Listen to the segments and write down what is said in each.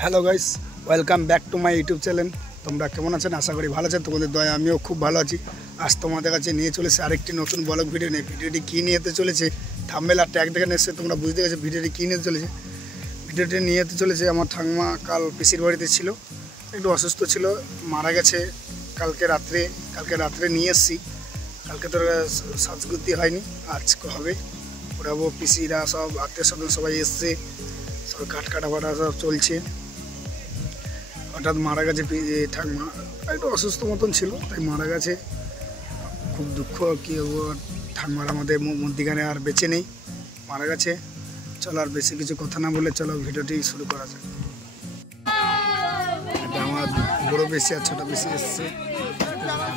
Hello guys, welcome back to my YouTube channel. তোমরা কেমন আছেন? আশা করি ভালো আছেন। তোমাদের দয়া আমিও খুব ভালো আছি। আজ তোমাদের কাছে নিয়ে চলেছে আরেকটি নতুন ব্লগ ভিডিও নিয়ে। ভিডিওটি কী নিয়ে যেতে চলেছে থাম্বনেল আর ট্যাগ দেখে এসে তোমরা বুঝতে গেছো ভিডিওটি কী নিয়ে চলেছে। ভিডিওটি নিয়ে যেতে চলেছে আমার ঠাকুমা কাল পিসির বাড়িতে ছিল, একটু অসুস্থ ছিল, মারা গেছে কালকে রাত্রে নিয়ে এসেছি। কালকে তো সাজগুতি হয়নি, আজকে হবে। ওরাবো পিসিরা সব আত্মীয় স্বজন সবাই এসছে, সব কাটা ফাটা সব চলছে। হঠাৎ মারা গেছে ঠাকুমা, একটু অসুস্থ মতন ছিল তাই মারা গেছে। খুব দুঃখ, কী হবো, ঠাকুমার আমাদের মধ্যিখানে আর বেঁচে নেই, মারা গেছে। চলো আর বেশি কিছু কথা না বলে চলো ভিডিওটি শুরু করা যায়। এটা আমার বড়ো বেশি আর ছোটো বেশি এসছে, সেটা আমার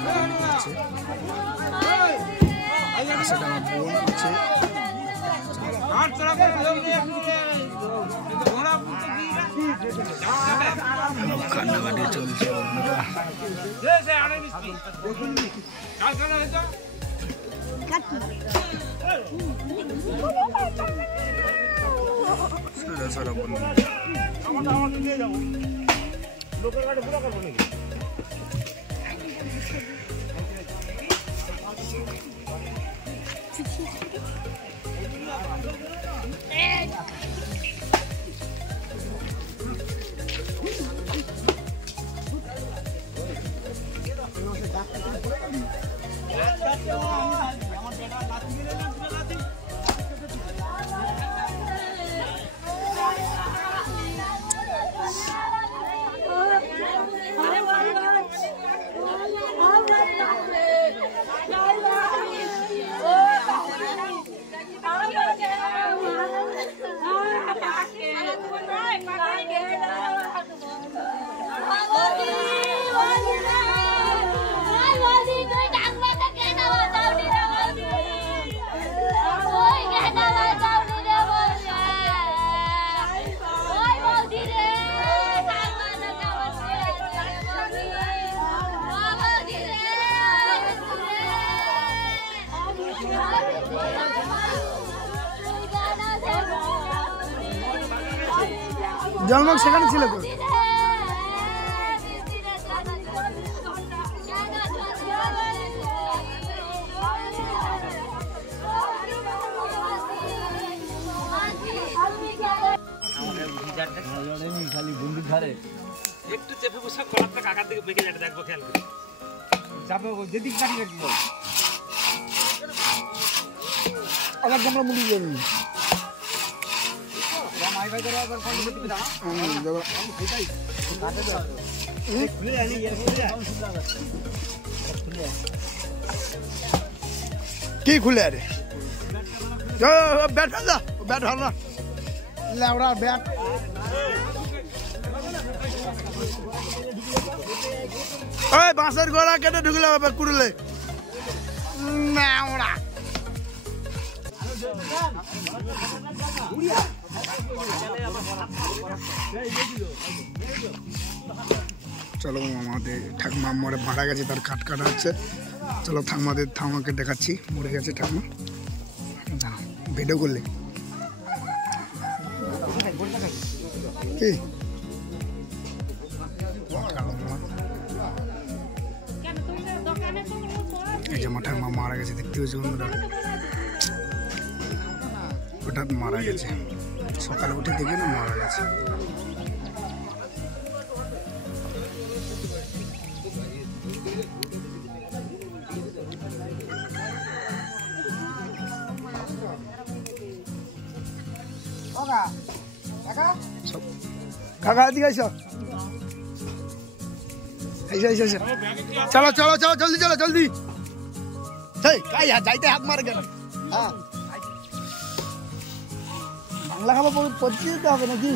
বোন আছে। কান্নাকাটি চলছে, সারা বলুন জন্ম সেখানে ছিল তো। একটু চেপে বসে কলারটা কাকার দিকে বেঁকে যাবে, দেখবো খেয়াল করে চাপে যেদিক কাটি রাখবো। আবার আমরা মুড়ি যাবো কি খুলে আরে ব্যাট ফেল, ব্যাট হল না লেওড়া ব্যাট। ওই বাঁশের গোড়া কেটে ঢুকলে কুড়লে লেওড়া। চলো আমাদের ঠাকুমা মরে মারা গেছে, তার কাট কাটা হচ্ছে। চলো ঠাকুমাকে দেখাচ্ছি, মরে গেছে ঠাকুমা। ভিডিও করলে কি এই যে আমার ঠাকুমা মারা গেছে, দেখতে পেয়েছি বন্ধুরা। হঠাৎ মারা গেছে, সকালে উঠে দেখি না মারা গেছে। কাকা এদিকে এসো, চলো চলো চলো জলদি চলো জলদি। যাইতে হাত মারে কেন? হ্যাঁ বাংলা খাবার পড়তে যেতে হবে নাকি?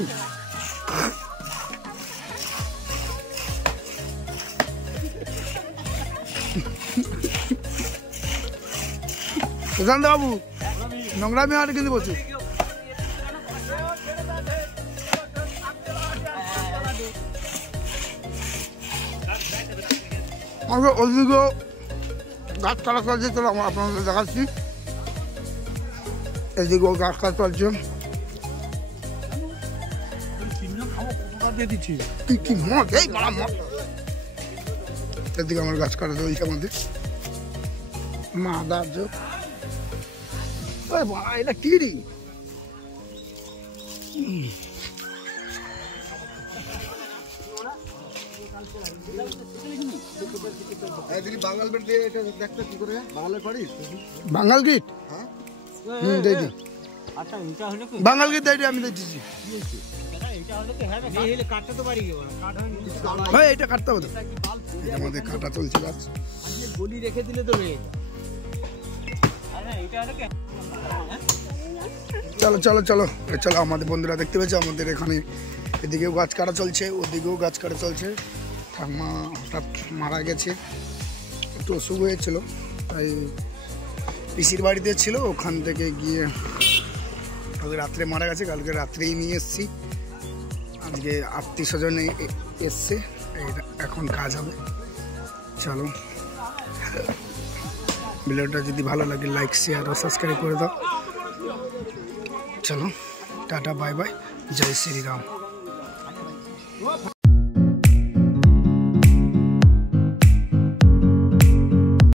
সুশান্ত বাবু নোংরামি আর কিন্তু বলছি। আমাকে ওদিকেও গাছ কাটা চলছে, চলো আমরা আপনাদের দেখাচ্ছি। এদিকেও গাছ কাটা চলছে। দিয়ে দিচ্ছি কি মদ, এই বড় মদ। এদিকে আমার গাছ কাটা চলছে আমাদের মাদার জো। ওই বাবা, এটা কি রে? বাঙাল গিট, বাঙাল গিট দেয় আমি দেখছি। এটা কাটতে হবে তো, আমাদের কাটা চলছে গাছ। গলি রেখে দিলে তো চলো চলো চলো চলো, আমাদের বন্ধুরা দেখতে পেয়েছে আমাদের এখানে এদিকেও গাছ কাটা চলছে, ওদিকেও গাছ কাটা চলছে। ঠাম্মা হঠাৎ মারা গেছে, একটু অসুখ হয়েছিল, তাই পিসির বাড়িতে ছিল, ওখান থেকে গিয়ে কালকে রাত্রে মারা গেছে। কালকে রাত্রেই নিয়ে এসেছি, আজকে আত্মীয় স্বজন এসছে, এখন কাজ হবে। চলো, ভিডিওটা যদি ভালো লাগে লাইক শেয়ার ও সাবস্ক্রাইব করে দাও। চলো, টাটা, বাই বাই, জয় শ্রীরাম।